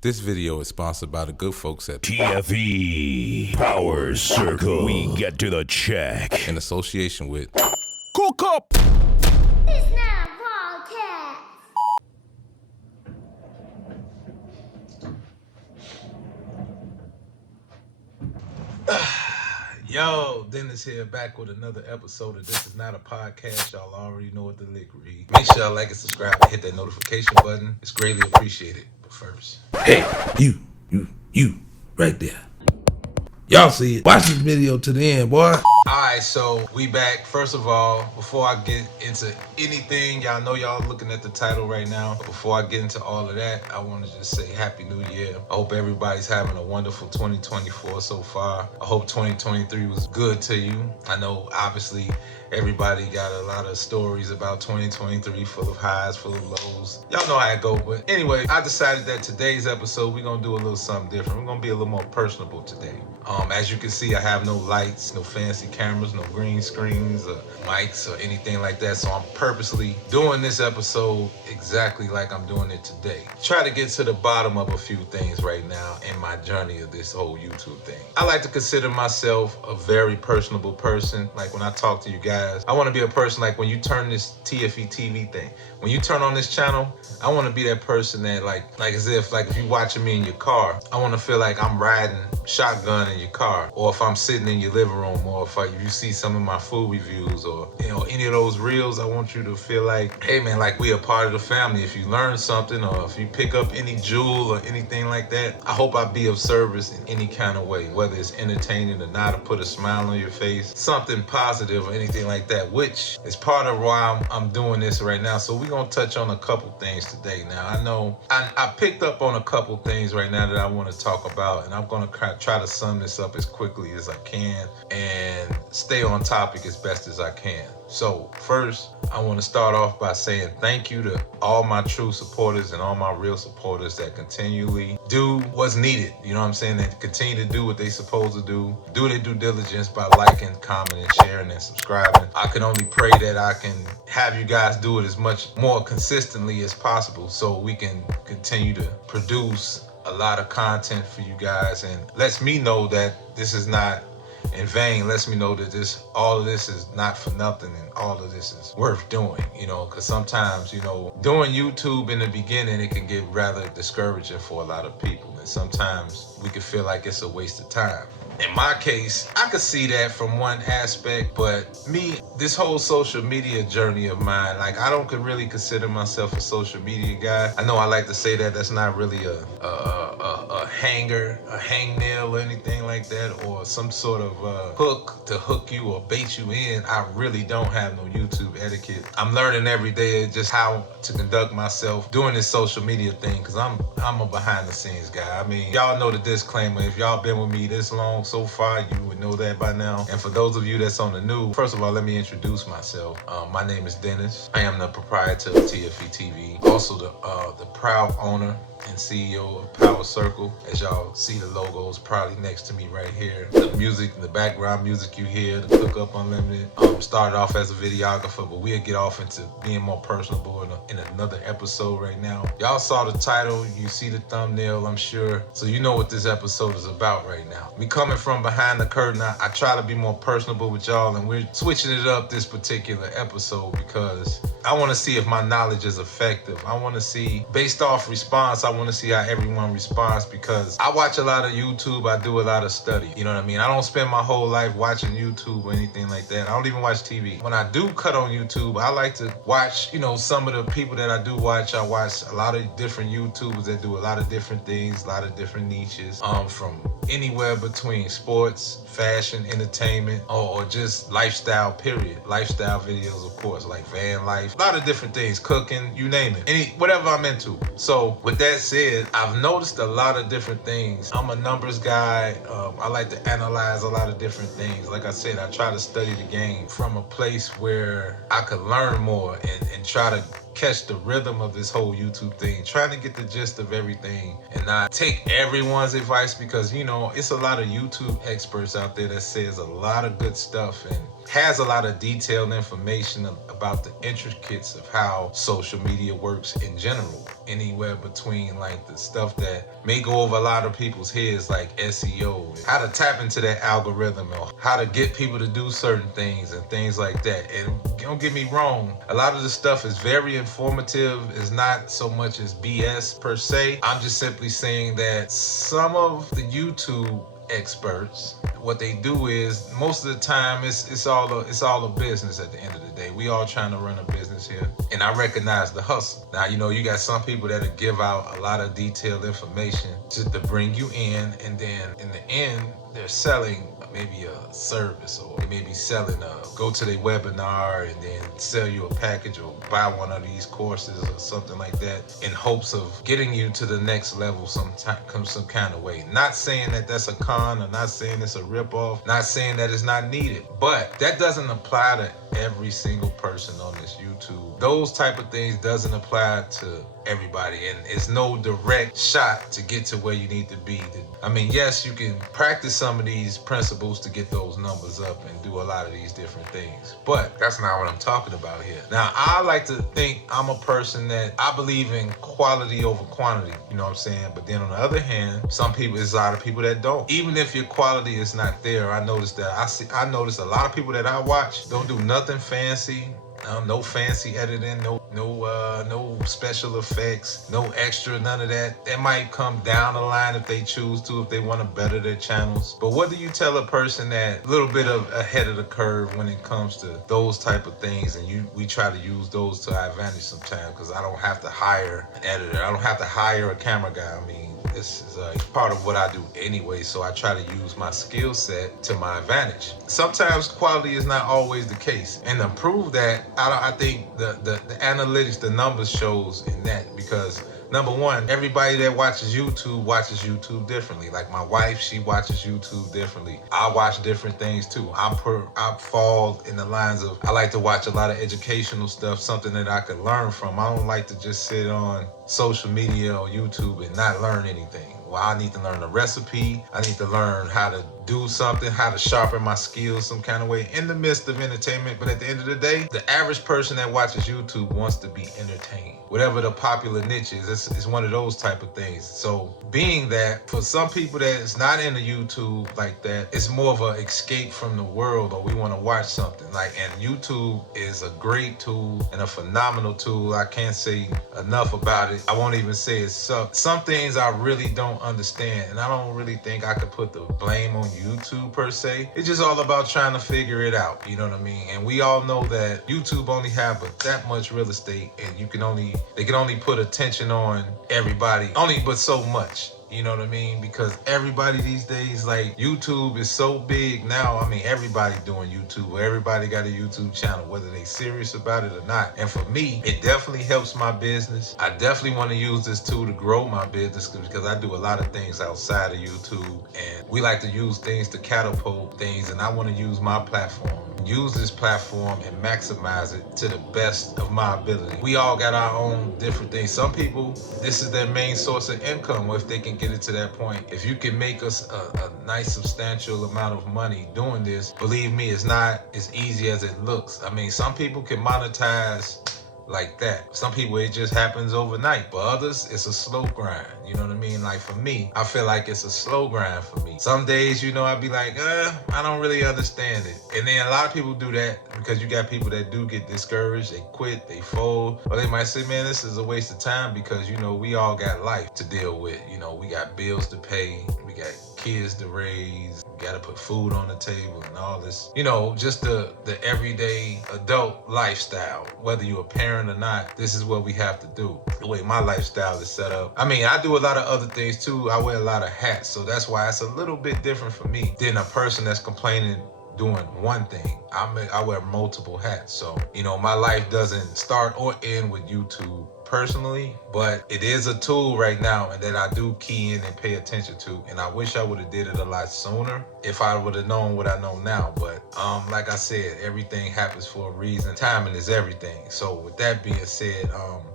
This video is sponsored by the good folks at TFE PowerCircle. We get to the check. in association with Cookup. It's now podcast. Yo, Dennis here, back with another episode of This Is Not a Podcast. Y'all already know what the lick read. Make sure y'all like and subscribe and hit that notification button. It's greatly appreciated. But first, Hey, you, right there. Y'all see it. Watch this video to the end, boy. alright, so we back. First of all, before I get into anything, y'all know y'all looking at the title right now. But before I get into all of that, I want to just say Happy New Year. I hope everybody's having a wonderful 2024 so far. I hope 2023 was good to you. I know, obviously, everybody got a lot of stories about 2023, full of highs, full of lows. Y'all know how it go, but anyway, I decided that today's episode, we're going to do a little something different. We're going to be a little more personable today. As you can see, I have no lights, no fancy cameras, no green screens, or mics, or anything like that. So I'm purposely doing this episode exactly like I'm doing it today. Try to get to the bottom of a few things right now in my journey of this whole YouTube thing. I like to consider myself a very personable person. Like when I talk to you guys, I want to be a person like when you turn this TFE TV thing, when you turn on this channel, I want to be that person that like as if like if you're watching me in your car, I want to feel like I'm riding shotgun in your car, or if I'm sitting in your living room, or if you see some of my food reviews, or any of those reels, I want you to feel like, hey man, like we a part of the family. If you learn something, or if you pick up any jewel or anything like that, I hope I be of service in any kind of way, whether it's entertaining or not, to put a smile on your face, something positive or anything like that, which is part of why I'm doing this right now. So we're gonna touch on a couple things today. Now I know I picked up on a couple things right now that I want to talk about, and I'm gonna try to sum this up as quickly as I can and stay on topic as best as I can. So first, I want to start off by saying thank you to all my true supporters and all my real supporters that continually do what's needed. You know what I'm saying? That continue to do what they supposed to do their due diligence by liking, commenting, sharing, and subscribing. I can only pray that I can have you guys do it as much more consistently as possible so we can continue to produce a lot of content for you guys, and lets me know that this is not in vain. Lets me know that all of this is not for nothing, and all of this is worth doing, because sometimes, doing YouTube in the beginning, it can get rather discouraging for a lot of people, and sometimes we can feel like it's a waste of time. In my case, I could see that from one aspect, but me, this whole social media journey of mine, like I don't really consider myself a social media guy. I know I like to say that that's not really a hangnail or anything like that, or some sort of hook to hook you or bait you in. I really don't have no YouTube etiquette. I'm learning every day just how to conduct myself doing this social media thing, because I'm a behind the scenes guy. I mean, y'all know the disclaimer. If y'all been with me this long so far, you would know that by now. And for those of you that's on the new, first of all, let me introduce myself. My name is Dennis. I am the proprietor of TFE TV, also the proud owner and CEO of PowerCircle. As y'all see, the logo is probably next to me right here. The music, the background music you hear, the Cookup Unlimited, started off as a videographer, but we'll get off into being more personable in another episode right now. Y'all saw the title, you see the thumbnail, I'm sure, so you know what this episode is about right now. We coming from behind the curtain. I try to be more personable with y'all, and we're switching it up this particular episode because I want to see if my knowledge is effective. I want to see, based off response, I want to see how everyone responds, because I watch a lot of YouTube. I do a lot of study. You know what I mean? I don't spend my whole life watching YouTube or anything like that. I don't even watch TV. When I do cut on YouTube, I like to watch, some of the people that I do watch. I watch a lot of different YouTubers that do a lot of different things, a lot of different niches, from anywhere between sports, fashion, entertainment, or just lifestyle, period. Lifestyle videos, of course, like van life, a lot of different things, cooking, you name it, whatever I'm into. So with that said, I've noticed a lot of different things. I'm a numbers guy. I like to analyze a lot of different things. Like I said, I try to study the game from a place where I could learn more and try to catch the rhythm of this whole YouTube thing, trying to get the gist of everything and not take everyone's advice, because, you know, it's a lot of YouTube experts out there that says a lot of good stuff and has a lot of detailed information about the intricacies of how social media works in general. Anywhere between like the stuff that may go over a lot of people's heads, like SEO, how to tap into that algorithm, or how to get people to do certain things and things like that. And don't get me wrong, a lot of the stuff is very informative. It's not so much as BS per se. I'm just simply saying that some of the YouTube experts, what they do is, most of the time it's all a business at the end of the day. We all trying to run a business here, and I recognize the hustle. Now, you know, you got some people that'll give out a lot of detailed information just to bring you in, and then in the end they're selling maybe a service, or they may be selling go to their webinar and then sell you a package, or buy one of these courses or something like that, in hopes of getting you to the next level some kind of way. Not saying that that's a con, or not saying it's a ripoff, not saying that it's not needed, but that doesn't apply to every single person on this YouTube. Those type of things doesn't apply to everybody, and it's no direct shot to get to where you need to be. I mean, yes, you can practice some of these principles to get those numbers up and do a lot of these different things, but that's not what I'm talking about here. Now, I like to think I'm a person that I believe in quality over quantity, you know what I'm saying? But then on the other hand, some people, there's a lot of people that don't. Even if your quality is not there, I notice a lot of people that I watch don't do nothing fancy. No fancy editing, no special effects, no extra, none of that. That might come down the line if they choose to, if they want to better their channels. But what do you tell a person that a little bit ahead of the curve when it comes to those type of things, and we try to use those to our advantage sometimes, because I don't have to hire an editor, I don't have to hire a camera guy. I mean, this is part of what I do anyway, so I try to use my skill set to my advantage. Sometimes quality is not always the case, and to prove that, I think the analytics, the numbers shows in that, because number one, everybody that watches YouTube differently. Like my wife, she watches YouTube differently. I watch different things too. I fall in the lines of, I like to watch a lot of educational stuff, something that I could learn from. I don't like to just sit on social media or YouTube and not learn anything. Well, I need to learn a recipe. I need to learn how to do something, how to sharpen my skills some kind of way in the midst of entertainment. But at the end of the day, the average person that watches YouTube wants to be entertained. Whatever the popular niche is, it's one of those type of things. So being that, for some people that is not into YouTube like that, it's more of an escape from the world, or we want to watch something. And YouTube is a great tool and a phenomenal tool. I can't say enough about it. I won't even say it sucks. Some things I really don't understand, and I don't really think I could put the blame on YouTube per se. It's just all about trying to figure it out, you know what I mean? And we all know that YouTube only have that much real estate, and they can only put attention on everybody, but so much. You know what I mean? Because everybody these days, like, YouTube is so big now. I mean, everybody doing YouTube. Everybody got a YouTube channel, whether they serious about it or not. And for me, it definitely helps my business. I definitely want to use this tool to grow my business, because I do a lot of things outside of YouTube, and we like to use things to catapult things, and I want to use my platform. Use this platform and maximize it to the best of my ability. We all got our own different things. Some people, this is their main source of income, or if they can get it to that point. If you can make us a nice substantial amount of money doing this, believe me, it's not as easy as it looks. I mean, some people can monetize like that. Some people, it just happens overnight. For others, it's a slow grind. You know what I mean? Like for me, I feel like it's a slow grind for me. Some days, you know, I'd be like, I don't really understand it. And then a lot of people do that, because you got people that do get discouraged. They quit, they fold. Or they might say, man, this is a waste of time, because, you know, we all got life to deal with. You know, we got bills to pay. We got kids to raise. We got to put food on the table and all this. You know, just the everyday adult lifestyle. Whether you're a parent or not, this is what we have to do. The way my lifestyle is set up. I mean, I do a lot of other things too. I wear a lot of hats, so that's why it's a little bit different for me than a person that's complaining doing one thing. I wear multiple hats, so, you know, my life doesn't start or end with YouTube personally, but it is a tool right now and that I do key in and pay attention to. And I wish I would have did it a lot sooner if I would have known what I know now. But like I said, everything happens for a reason. Timing is everything. So with that being said,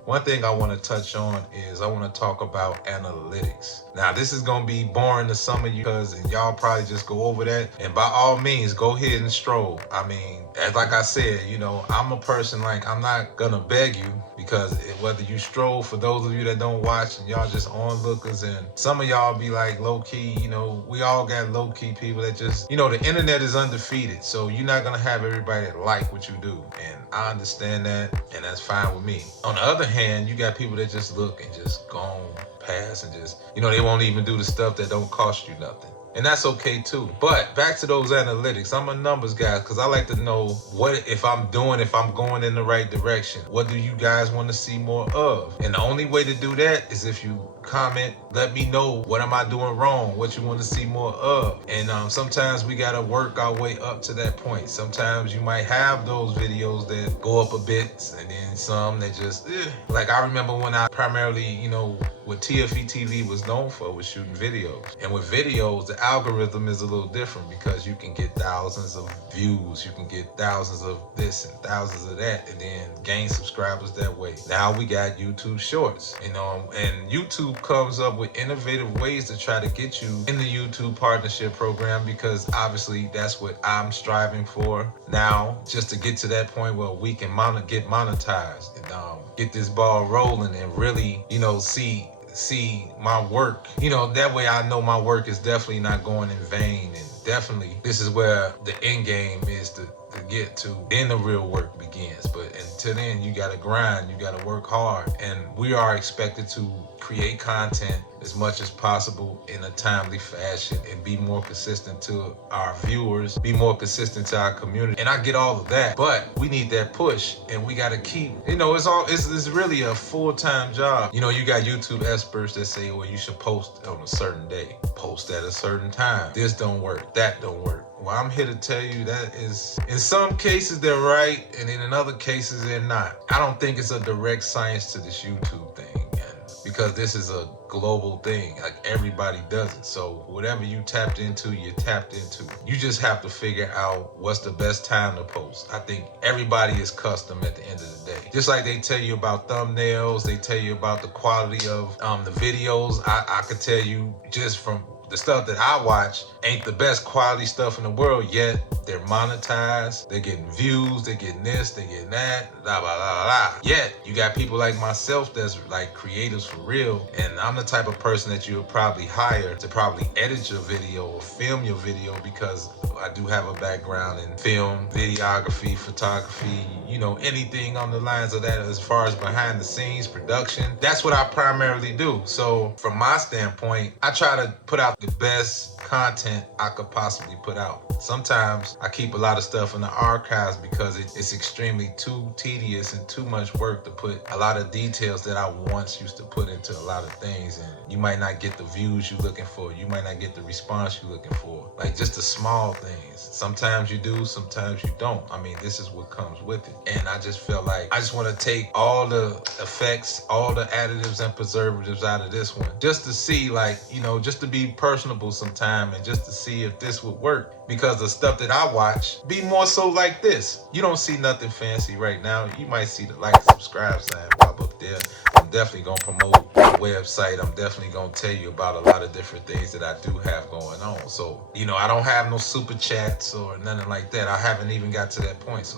one thing I want to touch on is I want to talk about analytics. Now, this is going to be boring to some of you because y'all probably just go over that. And by all means, go ahead and stroll. I mean, as like I said, you know, I'm a person like I'm not going to beg you because whether you stroll, for those of you that don't watch and y'all just onlookers, and some of y'all be like low key, you know, we all got low key people that just, you know, the internet is undefeated. So you're not going to have everybody that like what you do. And I understand that, and that's fine with me. On the other hand, you got people that just look and just go on past and just, you know, they won't even do the stuff that don't cost you nothing. And that's okay too. But back to those analytics, I'm a numbers guy because I like to know what if I'm going in the right direction. What do you guys want to see more of? And the only way to do that is if you comment, let me know what am I doing wrong, what you want to see more of. And sometimes we got to work our way up to that point. Sometimes you might have those videos that go up a bit and then some that just, like I remember when I primarily, you know, what TFE TV was known for was shooting videos. And with videos, the algorithm is a little different because you can get thousands of views, you can get thousands of this and thousands of that, and then gain subscribers that way. Now we got YouTube Shorts, you know, and YouTube comes up with innovative ways to try to get you in the YouTube partnership program because obviously that's what I'm striving for now, just to get to that point where we can get monetized and get this ball rolling and really, you know, see my work, you know, that way I know my work is definitely not going in vain. And definitely this is where the end game is to get to. Then the real work begins. But until then, you gotta grind, you gotta work hard, and we are expected to create content as much as possible in a timely fashion and be more consistent to our viewers, be more consistent to our community. And I get all of that, but we need that push, and we gotta keep, you know, it's really a full-time job. You know, you got YouTube experts that say, well, you should post on a certain day, post at a certain time. This don't work, that don't work. Well, I'm here to tell you that is, in some cases they're right, and in other cases they're not. I don't think it's a direct science to this YouTube thing, and because this is a global thing, like everybody does it. So whatever you tapped into, you tapped into. You just have to figure out what's the best time to post. I think everybody is custom at the end of the day. Just like they tell you about thumbnails, they tell you about the quality of the videos. I could tell you just from the stuff that I watch ain't the best quality stuff in the world, yet they're monetized, they're getting views, they're getting this, they're getting that, blah, blah, blah, blah. Yet you got people like myself that's like creators for real, and I'm the type of person that you would probably hire to probably edit your video or film your video because I do have a background in film, videography, photography, you know, anything on the lines of that as far as behind the scenes production. That's what I primarily do. So from my standpoint, I try to put out the best content I could possibly put out. Sometimes I keep a lot of stuff in the archives because it's extremely too tedious and too much work to put a lot of details that I once used to put into a lot of things, and you might not get the views you're looking for, you might not get the response you're looking for, like just the small things. Sometimes you do, sometimes you don't. I mean, this is what comes with it. And I just felt like I just want to take all the effects, all the additives and preservatives out of this one, just to see, like, you know, just to be personable sometime and just to see if this would work. Because the stuff that I watch be more so like this. You don't see nothing fancy right now. You might see the like and subscribe sign pop up there. I'm definitely going to promote the website. I'm definitely going to tell you about a lot of different things that I do have going on. So, you know, I don't have no super chats or nothing like that. I haven't even got to that point. So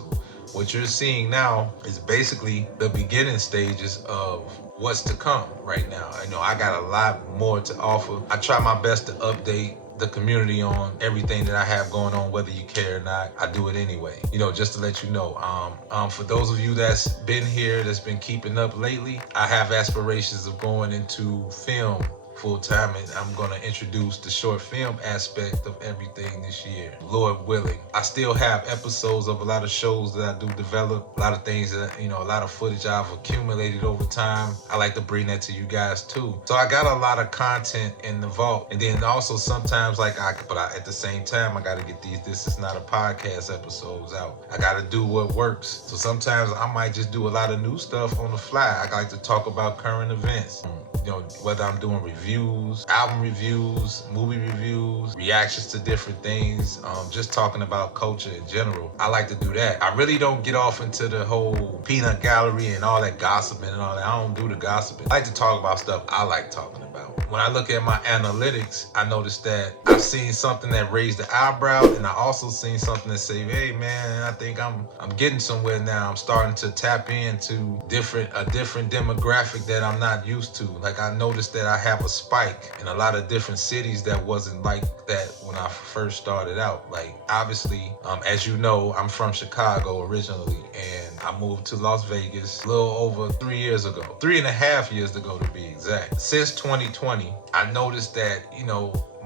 what you're seeing now is basically the beginning stages of what's to come right now. I know I got a lot more to offer. I try my best to update the community on everything that I have going on, whether you care or not. I do it anyway, you know, just to let you know. For those of you that's been here, that's been keeping up lately, I have aspirations of going into film full time, and I'm gonna introduce the short film aspect of everything this year, Lord willing. I still have episodes of a lot of shows that I do develop, a lot of things that, a lot of footage I've accumulated over time. I like to bring that to you guys too. So I got a lot of content in the vault, and then also sometimes at the same time I gotta get these This Is Not a Podcast episodes out. I gotta do what works. So sometimes I might just do a lot of new stuff on the fly. I like to talk about current events. Whether I'm doing reviews, album reviews, movie reviews, reactions to different things, just talking about culture in general. I like to do that. I really don't get off into the whole peanut gallery and all that gossiping and all that. I don't do the gossiping. I like to talk about stuff I like talking about. When I look at my analytics, I noticed that I've seen something that raised the eyebrow, and I also seen something that say, hey man, I think I'm getting somewhere now. I'm starting to tap into a different demographic that I'm not used to. Like I noticed that I have a spike in a lot of different cities that wasn't like that when I first started out. Like obviously, as you know, I'm from Chicago originally, and I moved to Las Vegas a little over 3 years ago, 3.5 years ago to be exact. Since 2020, I noticed that,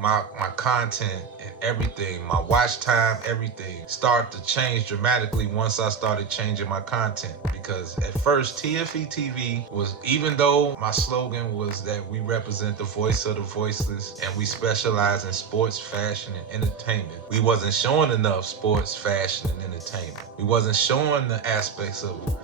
my content and everything, my watch time, everything started to change dramatically once I started changing my content. Because at first, TFE TV was, even though my slogan was that we represent the voice of the voiceless and we specialize in sports, fashion, and entertainment, we wasn't showing enough sports, fashion, and entertainment. We wasn't showing the aspects of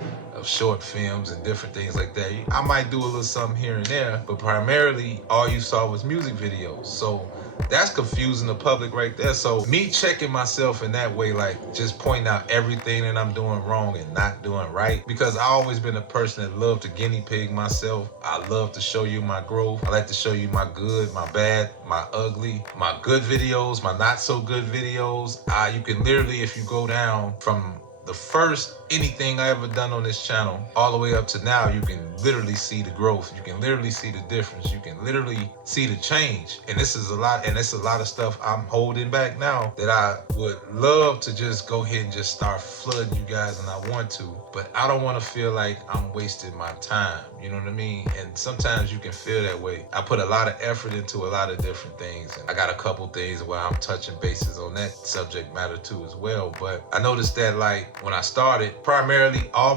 short films and different things like that. I might do a little something here and there, but primarily all you saw was music videos. So that's confusing the public right there. So me checking myself in that way, like just pointing out everything that I'm doing wrong and not doing right, because I always been a person that loved to guinea pig myself. I love to show you my growth. I like to show you my good, my bad, my ugly, my good videos, my not so good videos. You can literally, if you go down from the first anything I ever done on this channel all the way up to now, you can literally see the growth. You can literally see the difference. You can literally see the change. And this is a lot, and it's a lot of stuff I'm holding back now that I would love to just go ahead and just start flooding you guys, and I want to, but I don't want to feel like I'm wasting my time. You know what I mean? And sometimes you can feel that way. I put a lot of effort into a lot of different things, and I got a couple things where I'm touching bases on that subject matter too as well. But I noticed that like when I started, primarily all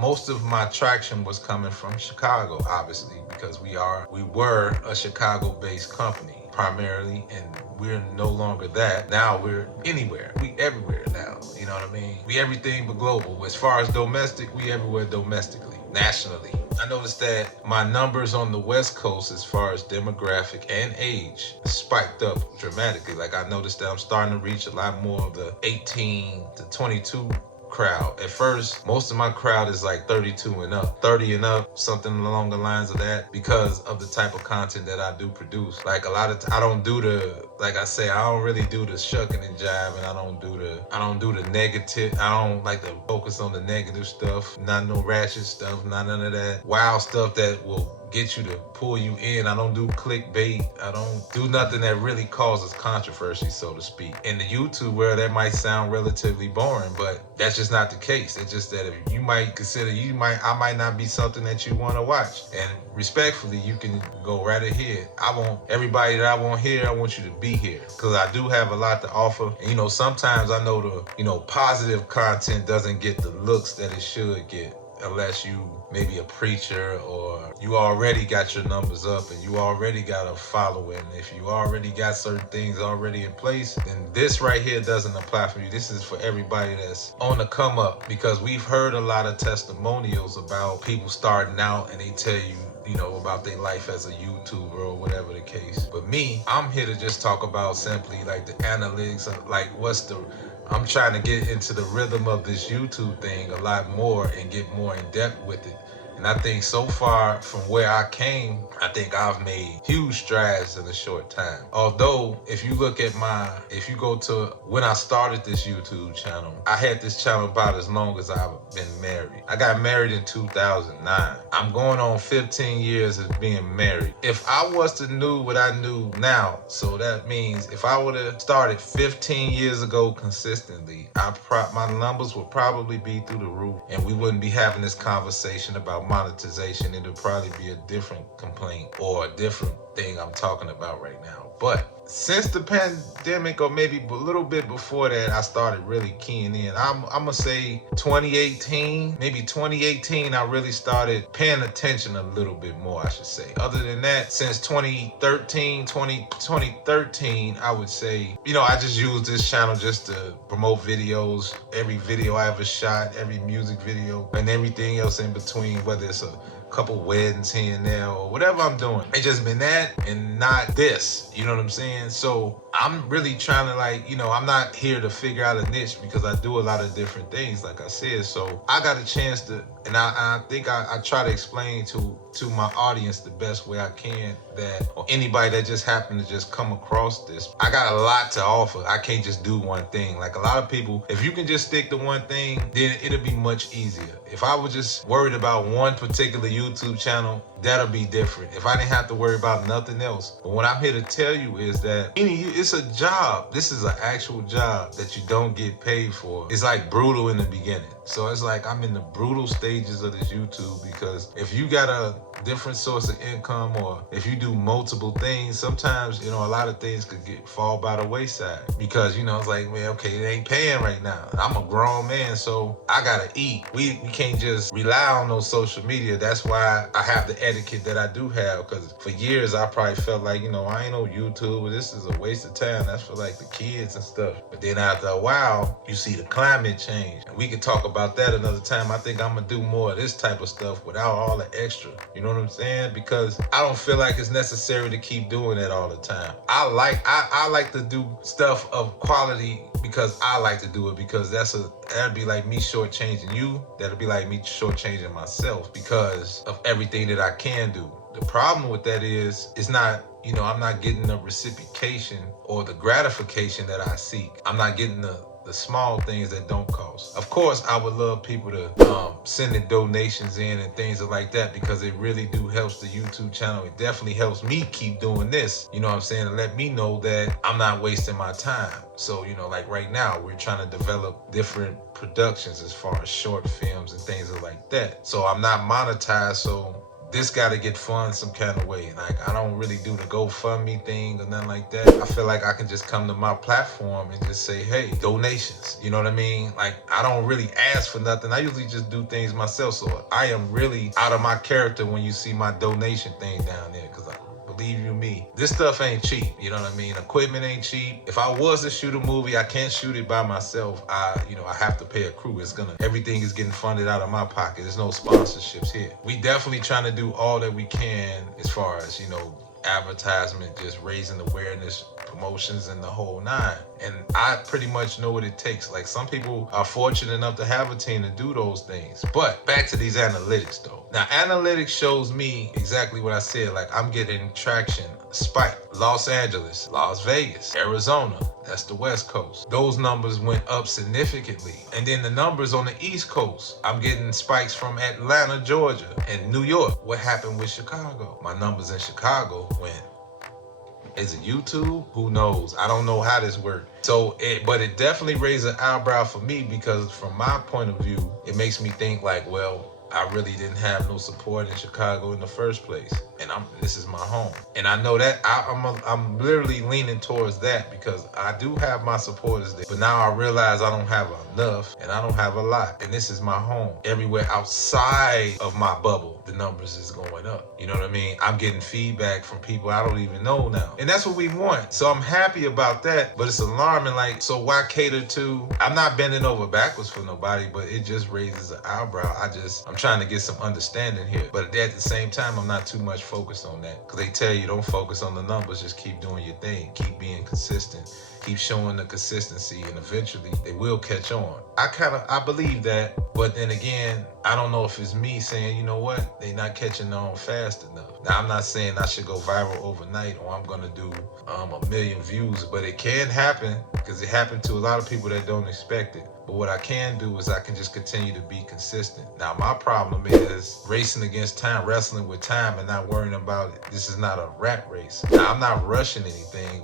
most of my traction was coming from Chicago, obviously, because we were a Chicago-based company primarily, and we're no longer that. Now we're anywhere. We everywhere now. You know what I mean? We everything but global. As far as domestic, we everywhere domestically, nationally. I noticed that my numbers on the West Coast as far as demographic and age spiked up dramatically. Like I noticed that I'm starting to reach a lot more of the 18 to 22 crowd. At first, most of my crowd is like 32 and up, 30 and up, something along the lines of that, because of the type of content that I do produce. Like a lot of I don't do the, like I say, I don't really do the shucking and jiving. I don't do the negative. I don't like to focus on the negative stuff. Not no ratchet stuff, not none of that wild stuff that will get you to pull you in. I don't do clickbait. I don't do nothing that really causes controversy, so to speak. In the YouTube world, that might sound relatively boring, but that's just not the case. It's just that if you might consider, I might not be something that you want to watch. And respectfully, you can go right ahead. I want everybody that I want here, I want you to be here, because I do have a lot to offer. And sometimes I know the positive content doesn't get the looks that it should get, unless you maybe a preacher or you already got your numbers up and you already got a following. If you already got certain things already in place, then this right here doesn't apply for you. This is for everybody that's on the come up, because we've heard a lot of testimonials about people starting out and they tell you, about their life as a YouTuber or whatever the case. But me, I'm here to just talk about simply like the analytics, like I'm trying to get into the rhythm of this YouTube thing a lot more and get more in depth with it. And I think so far from where I came, I think I've made huge strides in a short time. Although, if you go to when I started this YouTube channel, I had this channel about as long as I've been married. I got married in 2009. I'm going on 15 years of being married. If I was to know what I knew now, so that means if I would have started 15 years ago consistently, my numbers would probably be through the roof, and we wouldn't be having this conversation about about monetization, it'll probably be a different complaint or a different thing I'm talking about right now. But since the pandemic, or maybe a little bit before that, I started really keying in. I'm gonna say 2018, maybe 2018, I really started paying attention a little bit more, I should say. Other than that, since 2013, I would say, I just used this channel just to promote videos, every video I ever shot, every music video, and everything else in between, whether it's a couple weddings here and there or whatever I'm doing. It's just been that and not this, you know what I'm saying? So I'm really trying to I'm not here to figure out a niche because I do a lot of different things, like I said. So I got a chance to, and I think I try to explain to my audience the best way I can that, or anybody that just happened to just come across this, I got a lot to offer. I can't just do one thing. Like a lot of people, if you can just stick to one thing, then it'll be much easier. If I was just worried about one particular YouTube channel, that'll be different. If I didn't have to worry about nothing else. But what I'm here to tell you is that it's a job. This is an actual job that you don't get paid for. It's like brutal in the beginning. So it's like I'm in the brutal stages of this YouTube, because if you got a different source of income, or if you do multiple things, sometimes, a lot of things could fall by the wayside, because, it's like, man, okay, it ain't paying right now. I'm a grown man, so I gotta eat. We can't just rely on those social media. That's why I have the etiquette that I do have, because for years I probably felt like, I ain't no YouTuber. This is a waste of time. That's for like the kids and stuff. But then after a while, you see the climate change. And we could talk about that another time. I think I'm gonna do more of this type of stuff without all the extra. You know what I'm saying? Because I don't feel like it's necessary to keep doing that all the time. I like to do stuff of quality because I like to do it, because that'd be like me shortchanging you. That'll be like me shortchanging myself because of everything that I can do. The problem with that is, it's not, I'm not getting the reciprocation or the gratification that I seek. I'm not getting the small things that don't cost. Of course, I would love people to send in donations in and things like that, because it really do helps the YouTube channel. It definitely helps me keep doing this, you know what I'm saying, and let me know that I'm not wasting my time. So, like right now, we're trying to develop different productions as far as short films and things like that. So I'm not monetized, so this got to get funded some kind of way. Like, I don't really do the GoFundMe thing or nothing like that. I feel like I can just come to my platform and just say, hey, donations. You know what I mean? Like, I don't really ask for nothing. I usually just do things myself. So I am really out of my character when you see my donation thing down there, because believe you me, this stuff ain't cheap. You know what I mean? Equipment ain't cheap. If I was to shoot a movie, I can't shoot it by myself. I have to pay a crew. Everything is getting funded out of my pocket. There's no sponsorships here. We definitely trying to do all that we can as far as, advertisement, just raising awareness, promotions, and the whole nine. And I pretty much know what it takes. Like, some people are fortunate enough to have a team to do those things. But back to these analytics though. Now, analytics shows me exactly what I said. Like, I'm getting traction, spike. Los Angeles, Las Vegas, Arizona, that's the West Coast. Those numbers went up significantly. And then the numbers on the East Coast, I'm getting spikes from Atlanta, Georgia, and New York. What happened with Chicago? My numbers in Chicago went. Is it YouTube? Who knows? I don't know how this works. But it definitely raised an eyebrow for me, because from my point of view, it makes me think like, well, I really didn't have no support in Chicago in the first place, and this is my home. And I know that I'm literally leaning towards that, because I do have my supporters there. But now I realize I don't have enough, and I don't have a lot, and this is my home. Everywhere outside of my bubble, the numbers is going up. You know what I mean? I'm getting feedback from people I don't even know now, and that's what we want. So I'm happy about that, but it's alarming. Like, so why cater to? I'm not bending over backwards for nobody, but it just raises an eyebrow. I'm trying to get some understanding here, but at the same time, I'm not too much focused on that, because they tell you don't focus on the numbers, just keep doing your thing, keep being consistent, keep showing the consistency, and eventually they will catch on. I believe that, but then again, I don't know if it's me saying, you know what, they not catching on fast enough. Now, I'm not saying I should go viral overnight, or I'm gonna do 1 million views, but it can happen, because it happened to a lot of people that don't expect it. But what I can do is I can just continue to be consistent. Now, my problem is racing against time, wrestling with time, and not worrying about it. This is not a rat race. Now, I'm not rushing anything,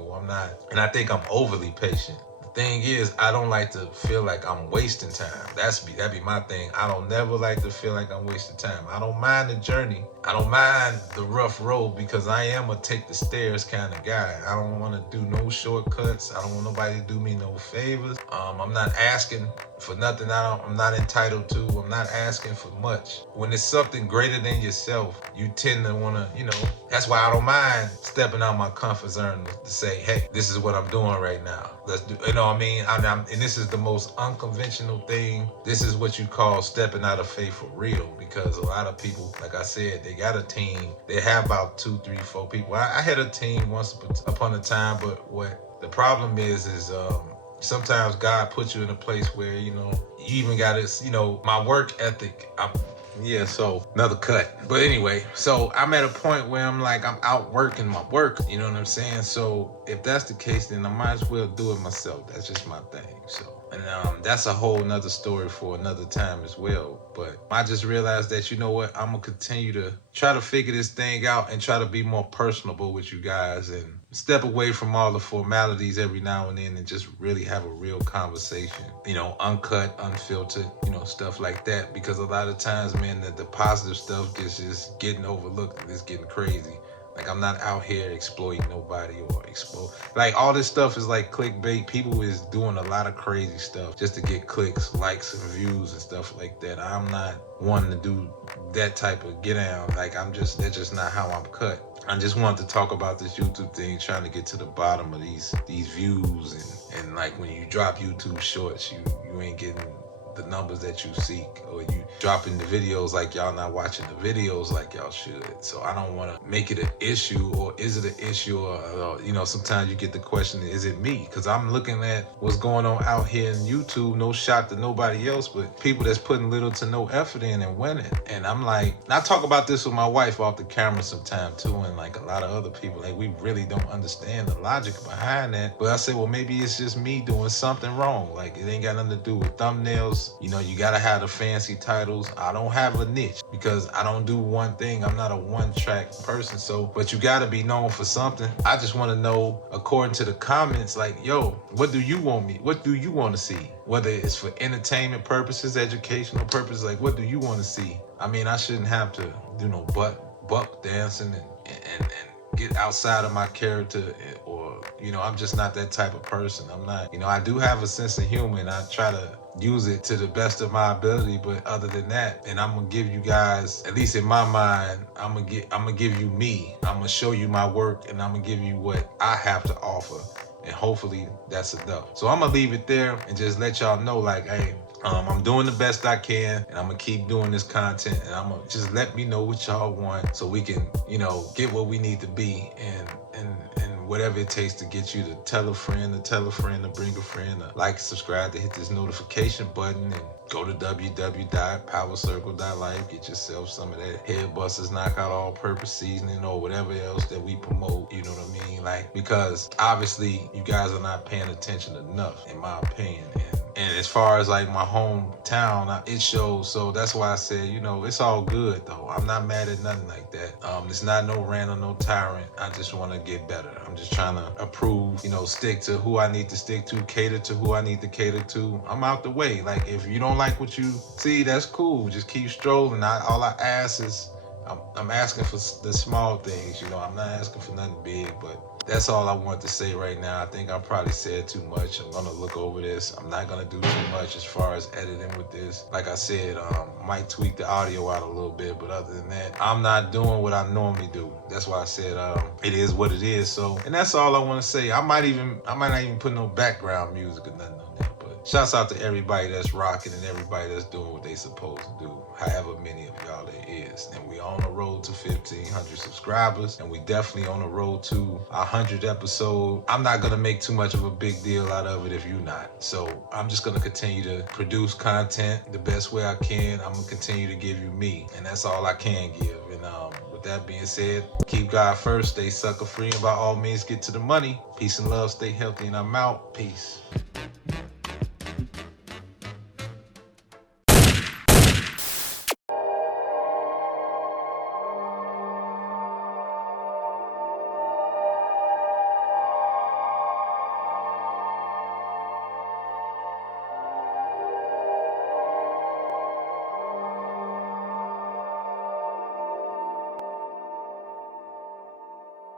and I think I'm overly patient. The thing is, I don't like to feel like I'm wasting time. That'd be my thing. I don't never like to feel like I'm wasting time. I don't mind the journey. I don't mind the rough road because I am a take the stairs kind of guy. I don't want to do no shortcuts. I don't want nobody to do me no favors. I'm not asking for nothing I'm not entitled to. I'm not asking for much. When it's something greater than yourself, you tend to want to, that's why I don't mind stepping out my comfort zone to say, hey, this is what I'm doing right now. Let's do, you know what I mean? And this is the most unconventional thing. This is what you call stepping out of faith for real, because a lot of people, like I said, they got a team. They have about 2, 3, 4 people. I had a team once upon a time, but what the problem is sometimes God puts you in a place where, you even got to, my work ethic. So another cut. But anyway, so I'm at a point where I'm like, I'm out working my work. You know what I'm saying? So if that's the case, then I might as well do it myself. That's just my thing. So, and that's a whole nother story for another time as well. But I just realized that, you know what? I'm going to continue to try to figure this thing out and try to be more personable with you guys and step away from all the formalities every now and then and just really have a real conversation, uncut, unfiltered, stuff like that. Because a lot of times, man, the positive stuff is just getting overlooked and it's getting crazy. Like, I'm not out here exploiting nobody or like, all this stuff is like clickbait. People is doing a lot of crazy stuff just to get clicks, likes, and views and stuff like that. I'm not wanting to do that type of get down. Like, that's just not how I'm cut. I just wanted to talk about this YouTube thing, trying to get to the bottom of these views and like when you drop YouTube shorts, you ain't getting the numbers that you seek, or you dropping the videos like y'all not watching the videos like y'all should. So I don't want to make it an issue, or is it an issue, or sometimes you get the question, is it me? Because I'm looking at what's going on out here in YouTube, no shot to nobody else, but people that's putting little to no effort in and winning. And I'm like, and I talk about this with my wife off the camera sometime too, and like a lot of other people, like, we really don't understand the logic behind that. But I say, well, maybe it's just me doing something wrong. Like, it ain't got nothing to do with thumbnails. You gotta have the fancy titles. I don't have a niche because I don't do one thing. I'm not a one-track person. But you gotta be known for something. I just want to know, according to the comments, like, yo, what do you want to see? Whether it's for entertainment purposes, educational purposes, like, what do you want to see? I mean, I shouldn't have to do no buck dancing and get outside of my character, or I'm just not that type of person. I'm not, I do have a sense of humor and I try to use it to the best of my ability, but other than that, and I'm gonna give you guys, at least in my mind, I'm gonna give you me. I'm gonna show you my work, and I'm gonna give you what I have to offer, and hopefully that's enough. So I'm gonna leave it there and just let y'all know, like, hey, I'm doing the best I can, and I'm gonna keep doing this content, and I'm gonna just let me know what y'all want so we can, get where we need to be, and whatever it takes to get you to tell a friend, to bring a friend, to like, subscribe, to hit this notification button, and go to www.powercircle.life. Get yourself some of that Head Busters Knockout All-Purpose Seasoning or whatever else that we promote, you know what I mean? Like, because obviously you guys are not paying attention enough, in my opinion. And as far as like my hometown, it shows. So that's why I said, it's all good though. I'm not mad at nothing like that. It's not no rant or no tyrant. I just want to get better. I'm just trying to approve, stick to who I need to stick to, cater to who I need to cater to. I'm out the way. Like, if you don't like what you see, that's cool. Just keep strolling. All I ask is, I'm asking for the small things. I'm not asking for nothing big, but that's all I want to say right now. I think I probably said too much. I'm going to look over this. I'm not going to do too much as far as editing with this. Like I said, might tweak the audio out a little bit, but other than that, I'm not doing what I normally do. That's why I said it is what it is. So, and that's all I want to say. I might not even put no background music or nothing on that, but shouts out to everybody that's rocking and everybody that's doing what they supposed to do, however many of y'all there is. And we on the road to 1,500 subscribers, and we definitely on the road to 100 episode. I'm not gonna make too much of a big deal out of it if you're not. So I'm just gonna continue to produce content the best way I can. I'm gonna continue to give you me, and that's all I can give. And with that being said, keep God first, stay sucker free, and by all means get to the money. Peace and love, stay healthy, and I'm out. Peace.